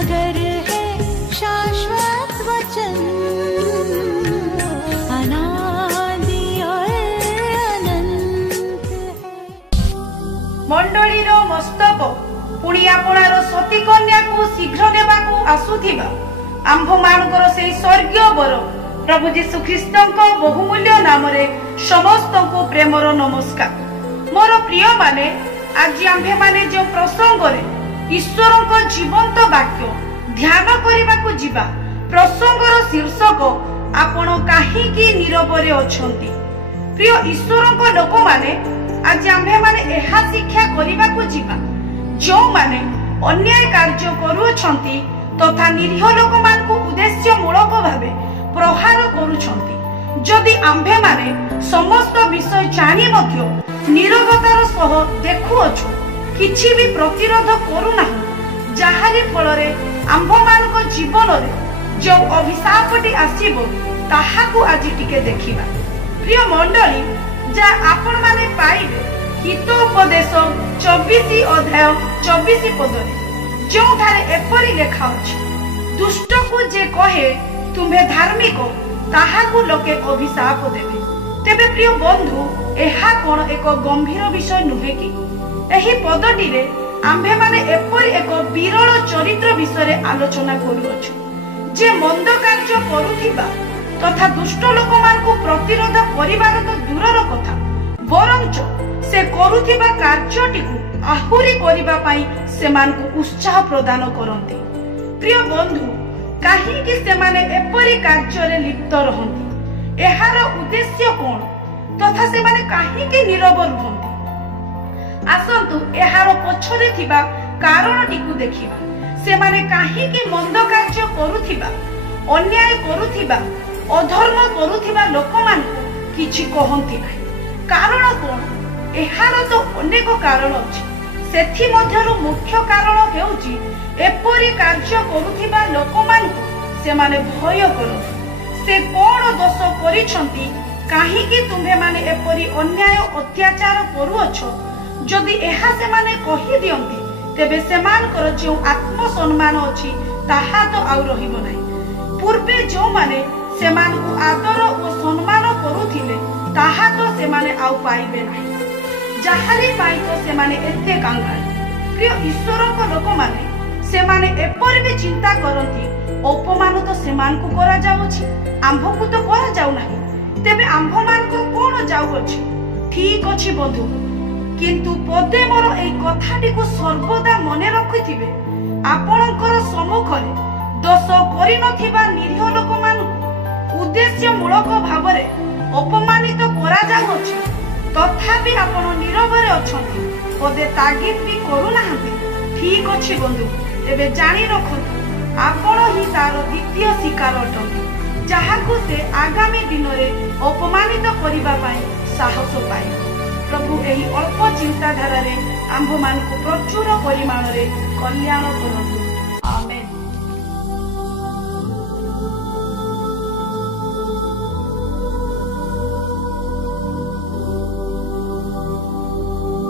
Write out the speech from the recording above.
सागर है शाश्वत वचन, अनादि और अनंत है। मंडलीर मस्तक पुणी आपणार सती कन्या को शीघ्र नेबाकू आसुथिबा आंभ मानकर से स्वर्गीय बर प्रभु जीशु ख्रीष्टक बहुमूल्य नाम समस्त को प्रेमर नमस्कार। मोर प्रिय माने आज आंभे माने जो प्रसंग ईश्वर जीवंत वाक्य ध्यान करने जीवा प्रसंगर शीर्षक आपण काहीकि नीरवरे अछंती। प्रिय ईश्वर लोक माने आज आंभे माने एहा शिक्षा करने जीवा जो माने अन्याय कार्य करूछंती तथा निरीह लोक मान को उद्देश्य मूलक भावे प्रहार करूछंती। जदि आंभे माने समस्त विषय जानी मध्य नीरवतार सह देखुअछु किछि भी प्रतिरोध करूना जहारी फलरे आंभ मानक जीवन रे जो अभिशापटी आसीबो ताहाकू आज टिके देखिबा। प्रिय मंडली जा आपण माने पाइबे हितोपदेश 24 अध्याय 24 पदरे जो थारे एपरी लेखा अछि, दुष्ट को जे कहे तुम्हे धार्मिक ताहाकू लोके अभिशाप देबे। तेबे प्रिय बंधु एहा कोन एक गंभीर विषय नुहे कि एही पदटी रे आंभे माने एपरी एक विरल चरित्र विषय आलोचना करूछु जे मंद कार्य करूथिबा तथा दुष्ट लोक मान को प्रतिरोध करिबार तो दूरर कथा बरंच से करूथिबा कार्यटी को आहुरी करिबा पई सेमान को उत्साह प्रदान करंती। प्रिय बंधु काहे कि सेमाने एपरी कार्य रे लिप्त रहंती, एहार उद्देश्य कोन तथा सेमाने काहे कि नीरव रहंती। आसंतु एहार पछरे थिबा कारणटी को देखिबा। सेमाने काहे कि मंद कार्य करूथिबा अन्याय करूथिबा अधर्म करूथिबा लोक मान किछि कहंती नाही। कारण कोन एहार तो अनेक कारण अछि, सेथि मध्यरु मुख्य कारण हेउची एपरी कार्य करूथिबा लोक मान से माने भय करथि। से कोन दोष करिसंती काहे कि तुम्हे माने एपरी अन्याय अत्याचार करूअछो जदि एहा से माने कहि दियंती तेबे सेमानकर जो आत्मसम्मान अछि ताहा तो आउ रहिबो नाही। पूर्वे जो माने सेमान को आदर और सम्मान करूथिले ताहा तो सेमाने आउ पाइबे नाही, जहारी पाई तो सेमाने एते कांगाली। प्रिय ईश्वर को लोक माने सेमाने एपर भी चिंता करती अपमान तो सेमान को करा जाउछि आंभ को तो करा जाउ नाही, तेबे आंभ मान को कोन जाउछि। ठीक अछि बंधु, किंतु पदे मोर एई कथाटी को सर्वदा मने रखिथिबे आपणकर सम्मुखरे दोष करि नथिबा निरीह लोक मान उद्देश्य मूलक भावरे अपमानित करा जाउछि तथापि आपण नीरवरे अछंती पदे तागिद भी करू नाहंती। ठीक अछि बंधु, एबे जानि रखंतु आपण ही तार द्वितीय शिकार अटंती जहाकू से आगामी दिन में अपमानित करिबा पई साहस पाए। प्रभु एही अल्प चिंताधारा रे आंभ मान को प्रचुर परिमाण रे कल्याण करंतु।